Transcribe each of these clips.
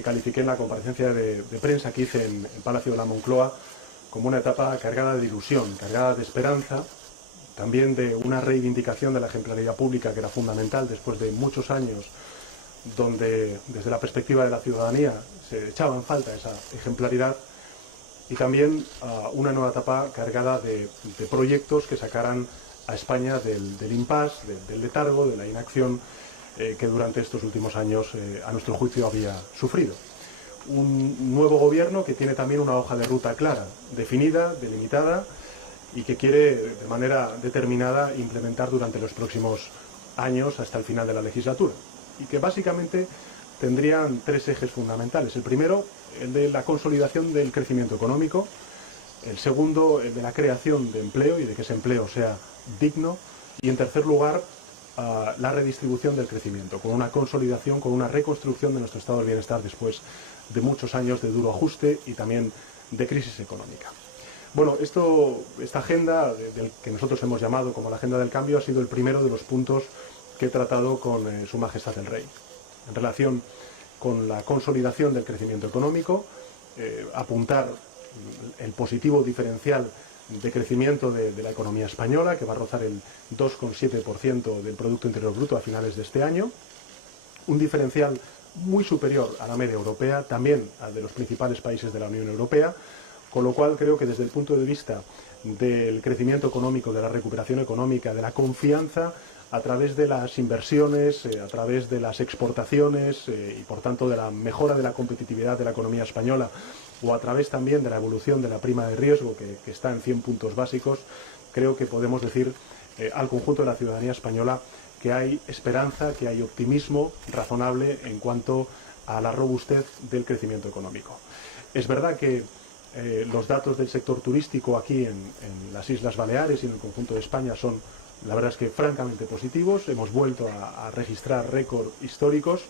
que califiqué en la comparecencia de prensa que hice en el Palacio de la Moncloa como una etapa cargada de ilusión, cargada de esperanza, también de una reivindicación de la ejemplaridad pública que era fundamental después de muchos años donde desde la perspectiva de la ciudadanía se echaba en falta esa ejemplaridad, y también una nueva etapa cargada de proyectos que sacaran a España del impasse, del letargo, de la inacción que durante estos últimos años, a nuestro juicio, había sufrido. Un nuevo gobierno que tiene también una hoja de ruta clara, definida, delimitada, y que quiere de manera determinada implementar durante los próximos años hasta el final de la legislatura, y que básicamente tendrían tres ejes fundamentales. El primero, el de la consolidación del crecimiento económico; el segundo, el de la creación de empleo y de que ese empleo sea digno; y en tercer lugar, la redistribución del crecimiento, con una consolidación, con una reconstrucción de nuestro estado del bienestar después de muchos años de duro ajuste y también de crisis económica. Bueno, esta agenda, del que nosotros hemos llamado como la Agenda del Cambio, ha sido el primero de los puntos que he tratado con Su Majestad el Rey, en relación con la consolidación del crecimiento económico, apuntar el positivo diferencial de crecimiento de la economía española, que va a rozar el 2,7% del Producto Interior Bruto a finales de este año, un diferencial muy superior a la media europea, también al de los principales países de la Unión Europea, con lo cual creo que desde el punto de vista del crecimiento económico, de la recuperación económica, de la confianza, a través de las inversiones, a través de las exportaciones y por tanto de la mejora de la competitividad de la economía española, o a través también de la evolución de la prima de riesgo, que está en 100 puntos básicos, creo que podemos decir al conjunto de la ciudadanía española que hay esperanza, que hay optimismo razonable en cuanto a la robustez del crecimiento económico. Es verdad que los datos del sector turístico aquí en las Islas Baleares y en el conjunto de España son, la verdad es que francamente positivos. Hemos vuelto a registrar récords históricos,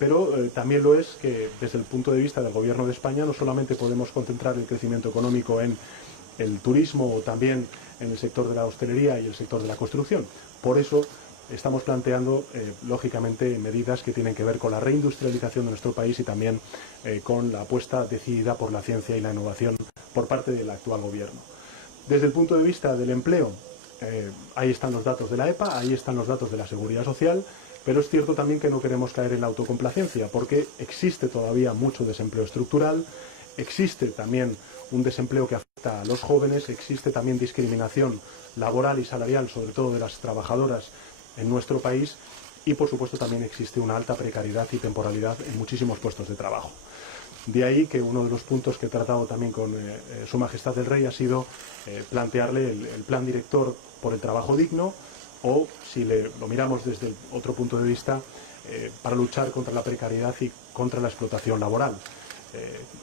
pero también lo es que desde el punto de vista del Gobierno de España no solamente podemos concentrar el crecimiento económico en el turismo o también en el sector de la hostelería y el sector de la construcción. Por eso estamos planteando, lógicamente, medidas que tienen que ver con la reindustrialización de nuestro país y también con la apuesta decidida por la ciencia y la innovación por parte del actual Gobierno. Desde el punto de vista del empleo, ahí están los datos de la EPA, ahí están los datos de la Seguridad Social, pero es cierto también que no queremos caer en la autocomplacencia, porque existe todavía mucho desempleo estructural, existe también un desempleo que afecta a los jóvenes, existe también discriminación laboral y salarial, sobre todo de las trabajadoras en nuestro país, y por supuesto también existe una alta precariedad y temporalidad en muchísimos puestos de trabajo. De ahí que uno de los puntos que he tratado también con Su Majestad el Rey ha sido plantearle el plan director por el trabajo digno, o, si lo miramos desde el otro punto de vista, para luchar contra la precariedad y contra la explotación laboral.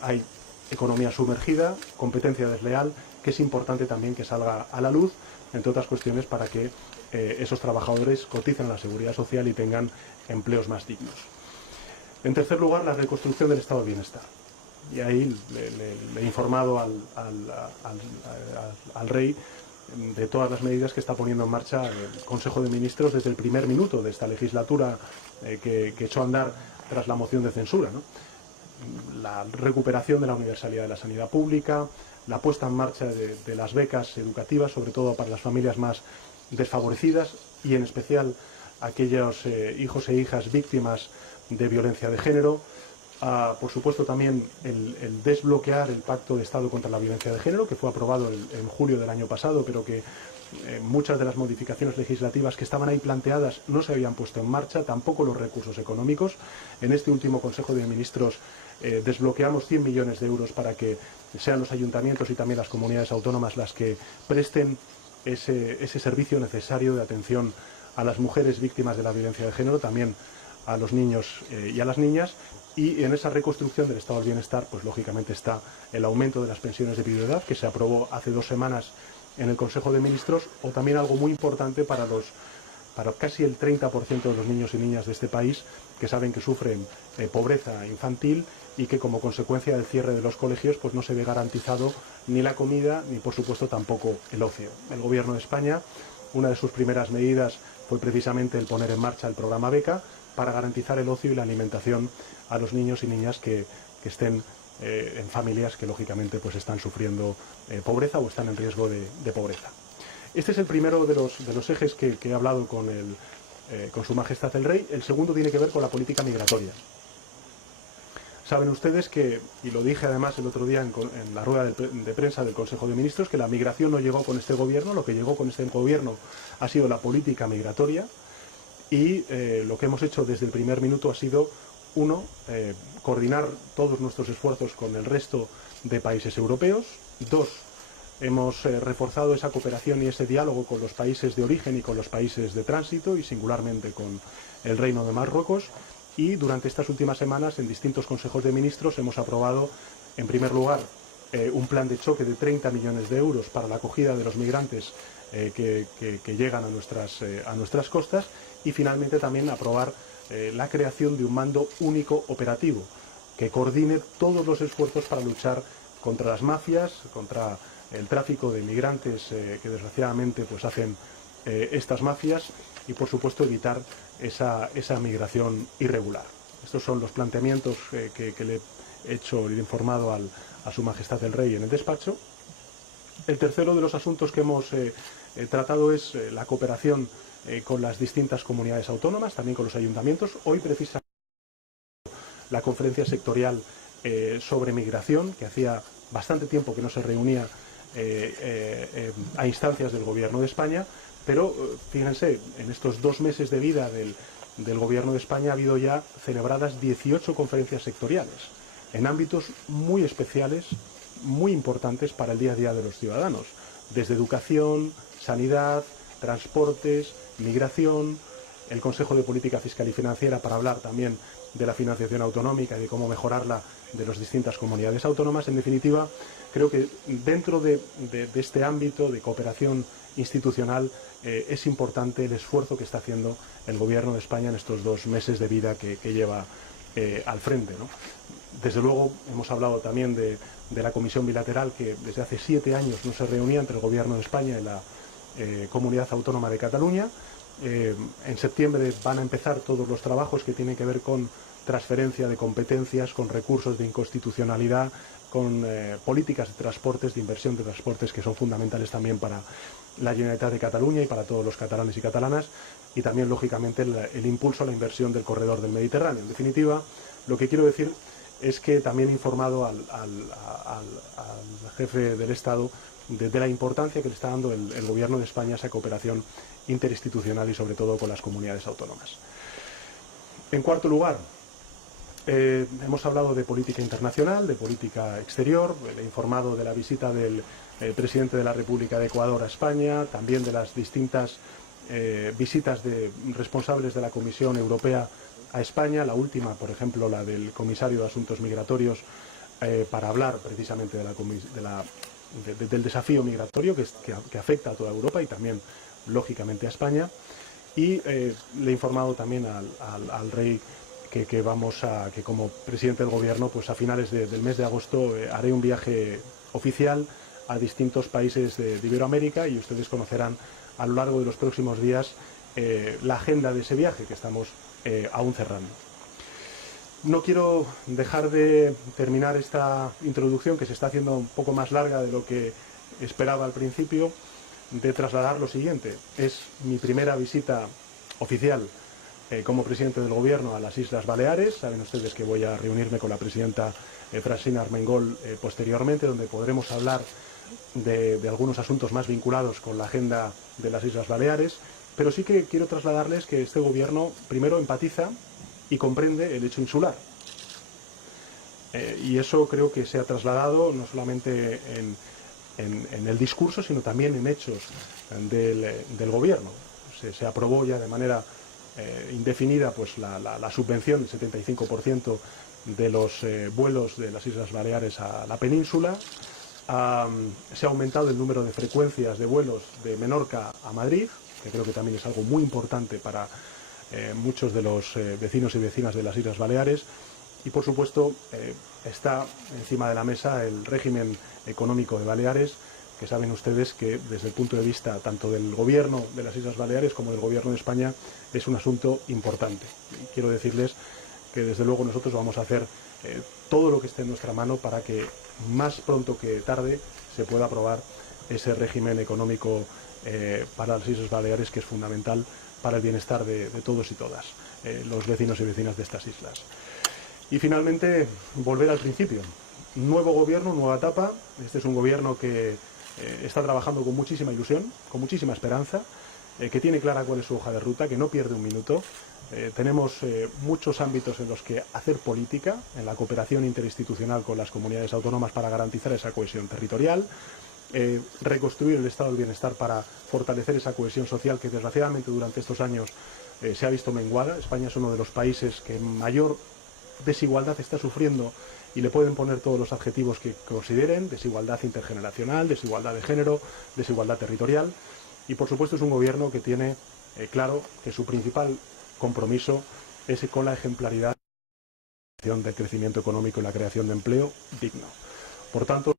Hay economía sumergida, competencia desleal, que es importante también que salga a la luz, entre otras cuestiones, para que esos trabajadores coticen a la Seguridad Social y tengan empleos más dignos. En tercer lugar, la reconstrucción del estado de bienestar. Y ahí le he informado al Rey de todas las medidas que está poniendo en marcha el Consejo de Ministros desde el primer minuto de esta legislatura que echó a andar tras la moción de censura, ¿no? La recuperación de la universalidad de la sanidad pública, la puesta en marcha de las becas educativas, sobre todo para las familias más desfavorecidas y en especial aquellos hijos e hijas víctimas de violencia de género. Por supuesto también el desbloquear el Pacto de Estado contra la Violencia de Género, que fue aprobado en julio del año pasado, pero que muchas de las modificaciones legislativas que estaban ahí planteadas no se habían puesto en marcha, tampoco los recursos económicos. En este último Consejo de Ministros desbloqueamos 100 millones de euros para que sean los ayuntamientos y también las comunidades autónomas las que presten ese servicio necesario de atención a las mujeres víctimas de la violencia de género, también a los niños y a las niñas. Y en esa reconstrucción del estado del bienestar, pues lógicamente está el aumento de las pensiones de viudedad, que se aprobó hace 2 semanas en el Consejo de Ministros, o también algo muy importante para casi el 30% de los niños y niñas de este país, que saben que sufren pobreza infantil y que como consecuencia del cierre de los colegios pues no se ve garantizado ni la comida ni por supuesto tampoco el ocio. El Gobierno de España, una de sus primeras medidas fue precisamente el poner en marcha el programa Beca, para garantizar el ocio y la alimentación a los niños y niñas que estén en familias que lógicamente pues están sufriendo pobreza o están en riesgo de pobreza. Este es el primero de los ejes que he hablado con Su Majestad el Rey. El segundo tiene que ver con la política migratoria. Saben ustedes que, y lo dije además el otro día en la rueda de prensa del Consejo de Ministros, que la migración no llegó con este gobierno, lo que llegó con este gobierno ha sido la política migratoria, y lo que hemos hecho desde el primer minuto ha sido, uno, coordinar todos nuestros esfuerzos con el resto de países europeos. Dos, hemos reforzado esa cooperación y ese diálogo con los países de origen y con los países de tránsito, y singularmente con el Reino de Marruecos. Y durante estas últimas semanas, en distintos consejos de ministros, hemos aprobado, en primer lugar, un plan de choque de 30 millones de euros para la acogida de los migrantes que llegan a nuestras costas, y finalmente también aprobar la creación de un mando único operativo que coordine todos los esfuerzos para luchar contra las mafias, contra el tráfico de migrantes que desgraciadamente pues hacen estas mafias, y por supuesto evitar esa migración irregular. Estos son los planteamientos que le he hecho y he informado a Su Majestad el Rey en el despacho. El tercero de los asuntos que hemos tratado es la cooperación con las distintas comunidades autónomas, también con los ayuntamientos. Hoy precisamente la conferencia sectorial sobre migración, que hacía bastante tiempo que no se reunía a instancias del Gobierno de España, pero fíjense, en estos 2 meses de vida del Gobierno de España ha habido ya celebradas 18 conferencias sectoriales en ámbitos muy especiales, muy importantes para el día a día de los ciudadanos, desde educación, sanidad, transportes, migración, el Consejo de Política Fiscal y Financiera para hablar también de la financiación autonómica y de cómo mejorarla de las distintas comunidades autónomas. En definitiva, creo que dentro de este ámbito de cooperación institucional es importante el esfuerzo que está haciendo el Gobierno de España en estos 2 meses de vida que lleva al frente, ¿no? Desde luego hemos hablado también de la comisión bilateral que desde hace 7 años no se reunía entre el Gobierno de España y la Comunidad Autónoma de Cataluña. En septiembre van a empezar todos los trabajos que tienen que ver con transferencia de competencias, con recursos de inconstitucionalidad, con políticas de transportes, de inversión de transportes, que son fundamentales también para la Generalitat de Cataluña y para todos los catalanes y catalanas, y también, lógicamente, el impulso a la inversión del corredor del Mediterráneo. En definitiva, lo que quiero decir es que también he informado al jefe del Estado de la importancia que le está dando el Gobierno de España a esa cooperación interinstitucional y sobre todo con las comunidades autónomas. En cuarto lugar, hemos hablado de política internacional, de política exterior. Le he informado de la visita del presidente de la República de Ecuador a España, también de las distintas visitas de responsables de la Comisión Europea a España, la última, por ejemplo, la del comisario de Asuntos Migratorios, para hablar precisamente del desafío migratorio que afecta a toda Europa y también, lógicamente, a España. Y le he informado también al rey que como presidente del Gobierno, pues a finales del mes de agosto haré un viaje oficial a distintos países de Iberoamérica, y ustedes conocerán a lo largo de los próximos días la agenda de ese viaje que estamos aún cerrando. No quiero dejar de terminar esta introducción, que se está haciendo un poco más larga de lo que esperaba al principio, de trasladar lo siguiente. Es mi primera visita oficial como presidente del Gobierno a las Islas Baleares. Saben ustedes que voy a reunirme con la presidenta Francina Armengol posteriormente, donde podremos hablar de algunos asuntos más vinculados con la agenda de las Islas Baleares, pero sí que quiero trasladarles que este Gobierno primero empatiza y comprende el hecho insular. Y eso creo que se ha trasladado no solamente en el discurso, sino también en hechos del Gobierno. Se aprobó ya de manera indefinida pues la subvención del 75% de los vuelos de las Islas Baleares a la península. Se ha aumentado el número de frecuencias de vuelos de Menorca a Madrid, que creo que también es algo muy importante para muchos de los vecinos y vecinas de las Islas Baleares. Y, por supuesto, está encima de la mesa el régimen económico de Baleares, que saben ustedes que desde el punto de vista tanto del gobierno de las Islas Baleares como del gobierno de España es un asunto importante. Y quiero decirles que desde luego nosotros vamos a hacer todo lo que esté en nuestra mano para que más pronto que tarde se pueda aprobar ese régimen económico para las Islas Baleares, que es fundamental para el bienestar de todos y todas, los vecinos y vecinas de estas islas. Y finalmente, volver al principio. Nuevo gobierno, nueva etapa. Este es un gobierno que está trabajando con muchísima ilusión, con muchísima esperanza, que tiene clara cuál es su hoja de ruta, que no pierde un minuto. Tenemos muchos ámbitos en los que hacer política, en la cooperación interinstitucional con las comunidades autónomas para garantizar esa cohesión territorial, reconstruir el estado del bienestar para fortalecer esa cohesión social que desgraciadamente durante estos años se ha visto menguada. España es uno de los países que mayor desigualdad está sufriendo y le pueden poner todos los adjetivos que consideren: desigualdad intergeneracional, desigualdad de género, desigualdad territorial. Y por supuesto es un gobierno que tiene claro que su principal compromiso es con la ejemplaridad del crecimiento económico y la creación de empleo digno. Por tanto,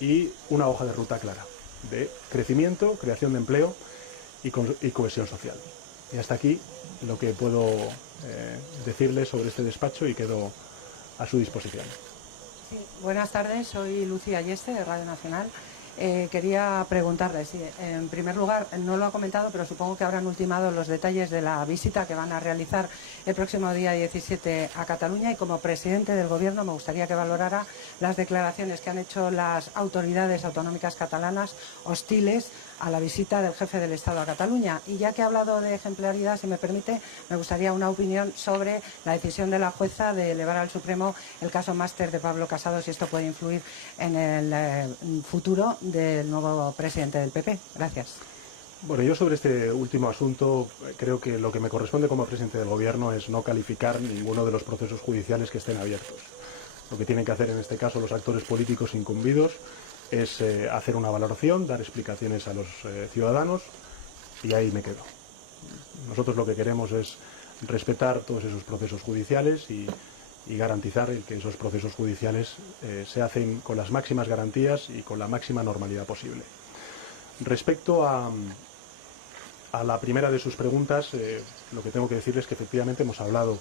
y una hoja de ruta clara de crecimiento, creación de empleo y cohesión social. Y hasta aquí lo que puedo decirles sobre este despacho, y quedo a su disposición. Sí, buenas tardes, soy Lucía Yeste, de Radio Nacional. Quería preguntarle, si en primer lugar, no lo ha comentado, pero supongo que habrán ultimado los detalles de la visita que van a realizar el próximo día 17 a Cataluña, y como presidente del Gobierno me gustaría que valorara las declaraciones que han hecho las autoridades autonómicas catalanas hostiles a la visita del jefe del Estado a Cataluña. Y ya que ha hablado de ejemplaridad, si me permite, me gustaría una opinión sobre la decisión de la jueza de elevar al Supremo el caso Máster de Pablo Casado, si esto puede influir en el futuro del nuevo presidente del PP. Gracias. Bueno, yo sobre este último asunto creo que lo que me corresponde como presidente del Gobierno es no calificar ninguno de los procesos judiciales que estén abiertos. Lo que tienen que hacer en este caso los actores políticos incumbidos es hacer una valoración, dar explicaciones a los ciudadanos, y ahí me quedo. Nosotros lo que queremos es respetar todos esos procesos judiciales y garantizar que esos procesos judiciales se hacen con las máximas garantías y con la máxima normalidad posible. Respecto a la primera de sus preguntas, lo que tengo que decirles es que efectivamente hemos hablado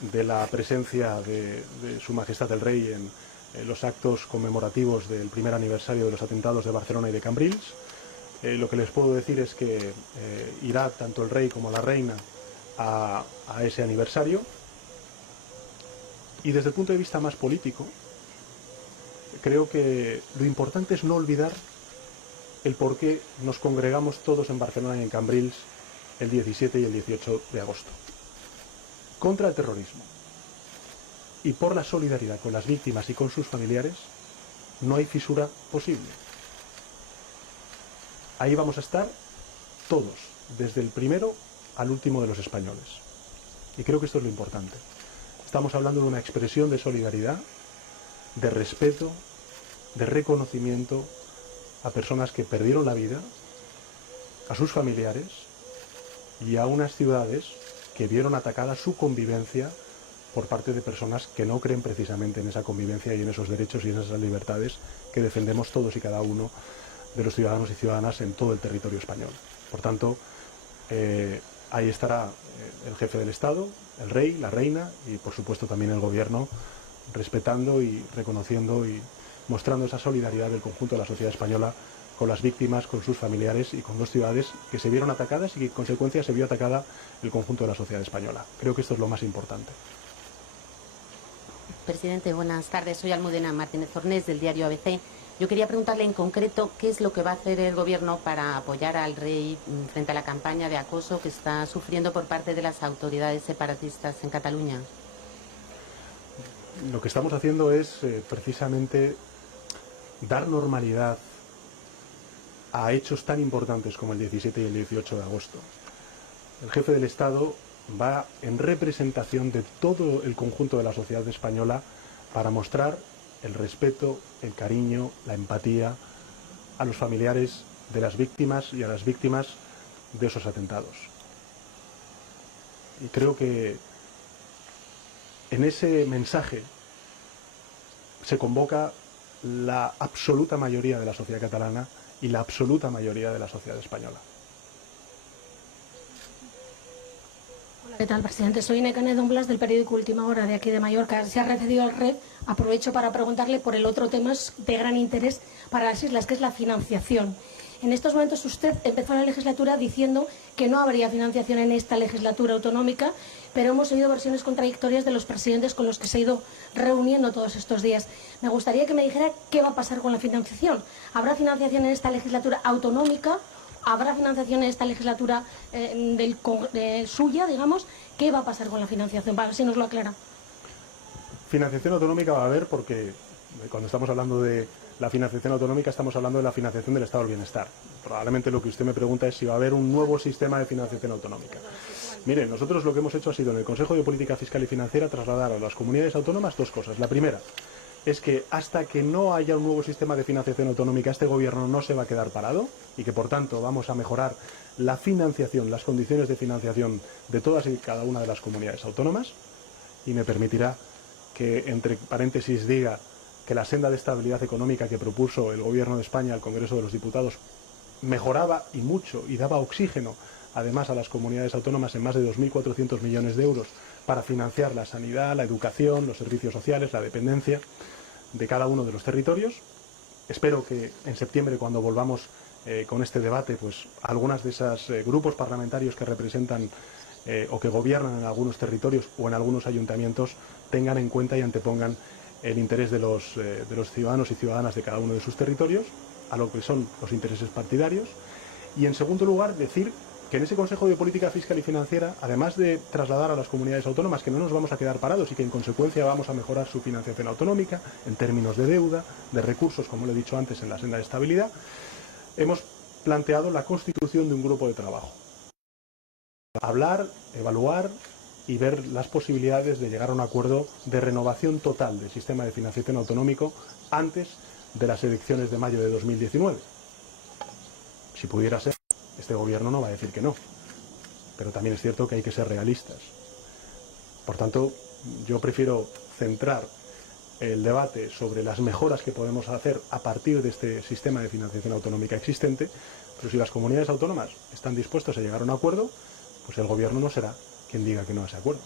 de la presencia de Su Majestad el Rey en los actos conmemorativos del primer aniversario de los atentados de Barcelona y de Cambrils. Lo que les puedo decir es que irá tanto el Rey como la Reina a ese aniversario. Y desde el punto de vista más político, creo que lo importante es no olvidar el por qué nos congregamos todos en Barcelona y en Cambrils el 17 y el 18 de agosto. Contra el terrorismo y por la solidaridad con las víctimas y con sus familiares, no hay fisura posible. Ahí vamos a estar todos, desde el primero al último de los españoles. Y creo que esto es lo importante. Estamos hablando de una expresión de solidaridad, de respeto, de reconocimiento a personas que perdieron la vida, a sus familiares y a unas ciudades que vieron atacada su convivencia por parte de personas que no creen precisamente en esa convivencia y en esos derechos y en esas libertades que defendemos todos y cada uno de los ciudadanos y ciudadanas en todo el territorio español. Por tanto, ahí estará el jefe del Estado, el Rey, la Reina y por supuesto también el Gobierno, respetando y reconociendo y mostrando esa solidaridad del conjunto de la sociedad española con las víctimas, con sus familiares y con dos ciudades que se vieron atacadas y que en consecuencia se vio atacada el conjunto de la sociedad española. Creo que esto es lo más importante. Presidente, buenas tardes. Soy Almudena Martínez Fornés, del diario ABC. Yo quería preguntarle en concreto qué es lo que va a hacer el Gobierno para apoyar al Rey frente a la campaña de acoso que está sufriendo por parte de las autoridades separatistas en Cataluña. Lo que estamos haciendo es precisamente dar normalidad a hechos tan importantes como el 17 y el 18 de agosto. El jefe del Estado va en representación de todo el conjunto de la sociedad española para mostrar el respeto, el cariño, la empatía a los familiares de las víctimas y a las víctimas de esos atentados. Y creo que en ese mensaje se convoca la absoluta mayoría de la sociedad catalana y la absoluta mayoría de la sociedad española. ¿Qué tal, presidente? Soy Nekane Don Blas, del periódico Última Hora, de aquí de Mallorca. Se ha referido al REF. Aprovecho para preguntarle por el otro tema de gran interés para las islas, que es la financiación. En estos momentos usted empezó la legislatura diciendo que no habría financiación en esta legislatura autonómica, pero hemos oído versiones contradictorias de los presidentes con los que se ha ido reuniendo todos estos días. Me gustaría que me dijera qué va a pasar con la financiación. ¿Habrá financiación en esta legislatura autonómica? ¿Habrá financiación en esta legislatura suya, digamos? ¿Qué va a pasar con la financiación? Para ver si nos lo aclara. Financiación autonómica va a haber porque cuando estamos hablando de la financiación autonómica estamos hablando de la financiación del Estado del Bienestar. Probablemente lo que usted me pregunta es si va a haber un nuevo sistema de financiación autonómica. Mire, nosotros lo que hemos hecho ha sido en el Consejo de Política Fiscal y Financiera trasladar a las comunidades autónomas dos cosas. La primera es que hasta que no haya un nuevo sistema de financiación autonómica, este gobierno no se va a quedar parado y que, por tanto, vamos a mejorar la financiación, las condiciones de financiación de todas y cada una de las comunidades autónomas. Y me permitirá que, entre paréntesis, diga que la senda de estabilidad económica que propuso el Gobierno de España al Congreso de los Diputados mejoraba y mucho y daba oxígeno, además, a las comunidades autónomas en más de 2.400 millones de euros para financiar la sanidad, la educación, los servicios sociales, la dependencia de cada uno de los territorios. Espero que en septiembre, cuando volvamos con este debate, pues algunas de esos grupos parlamentarios que representan o que gobiernan en algunos territorios o en algunos ayuntamientos tengan en cuenta y antepongan el interés de los ciudadanos y ciudadanas de cada uno de sus territorios a lo que son los intereses partidarios. Y, en segundo lugar, decir que en ese Consejo de Política Fiscal y Financiera, además de trasladar a las comunidades autónomas que no nos vamos a quedar parados y que en consecuencia vamos a mejorar su financiación autonómica en términos de deuda, de recursos, como le he dicho antes, en la senda de estabilidad, hemos planteado la constitución de un grupo de trabajo. Hablar, evaluar y ver las posibilidades de llegar a un acuerdo de renovación total del sistema de financiación autonómico antes de las elecciones de mayo de 2019. Si pudiera ser, este gobierno no va a decir que no, pero también es cierto que hay que ser realistas. Por tanto, yo prefiero centrar el debate sobre las mejoras que podemos hacer a partir de este sistema de financiación autonómica existente, pero si las comunidades autónomas están dispuestas a llegar a un acuerdo, pues el gobierno no será quien diga que no a ese acuerdo.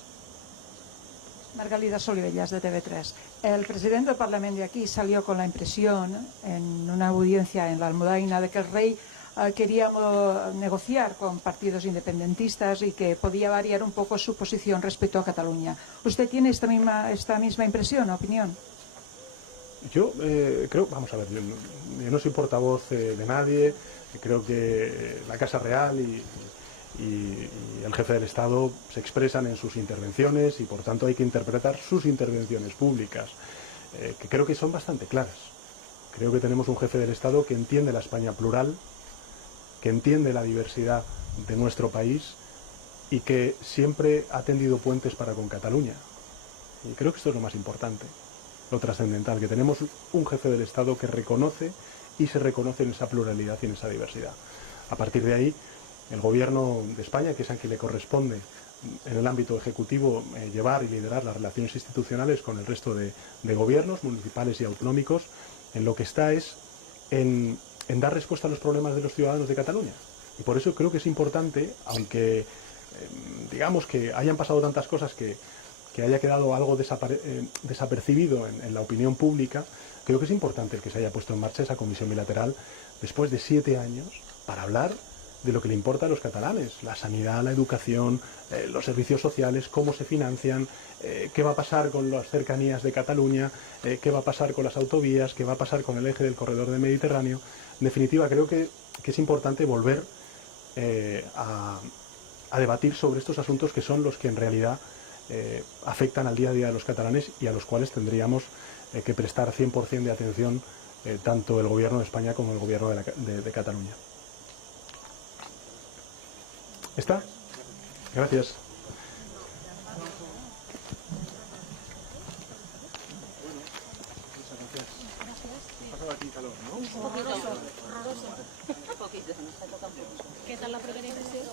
Margalida Solivelles, de TV3. El presidente del Parlamento de aquí salió con la impresión, en una audiencia en la Almudaina, de que el rey quería negociar con partidos independentistas y que podía variar un poco su posición respecto a Cataluña. ¿Usted tiene esta misma impresión, opinión? Yo creo, vamos a ver, yo no soy portavoz de nadie, creo que la Casa Real y el jefe del Estado se expresan en sus intervenciones y, por tanto, hay que interpretar sus intervenciones públicas, que creo que son bastante claras. Creo que tenemos un jefe del Estado que entiende la España plural, que entiende la diversidad de nuestro país y que siempre ha tendido puentes para con Cataluña. Y creo que esto es lo más importante, lo trascendental, que tenemos un jefe del Estado que reconoce y se reconoce en esa pluralidad y en esa diversidad. A partir de ahí, el Gobierno de España, que es a quien le corresponde en el ámbito ejecutivo llevar y liderar las relaciones institucionales con el resto de gobiernos municipales y autonómicos, en lo que está es en dar respuesta a los problemas de los ciudadanos de Cataluña. Y por eso creo que es importante, aunque digamos que hayan pasado tantas cosas que haya quedado algo desapercibido en la opinión pública, creo que es importante el que se haya puesto en marcha esa comisión bilateral después de 7 años para hablar de lo que le importa a los catalanes: la sanidad, la educación, los servicios sociales, cómo se financian, qué va a pasar con las cercanías de Cataluña, qué va a pasar con las autovías, qué va a pasar con el eje del corredor del Mediterráneo. En definitiva, creo que es importante volver a debatir sobre estos asuntos que son los que en realidad afectan al día a día de los catalanes y a los cuales tendríamos que prestar 100% de atención tanto el Gobierno de España como el Gobierno de Cataluña. ¿Está? Gracias. ¿Qué tal la primera impresión?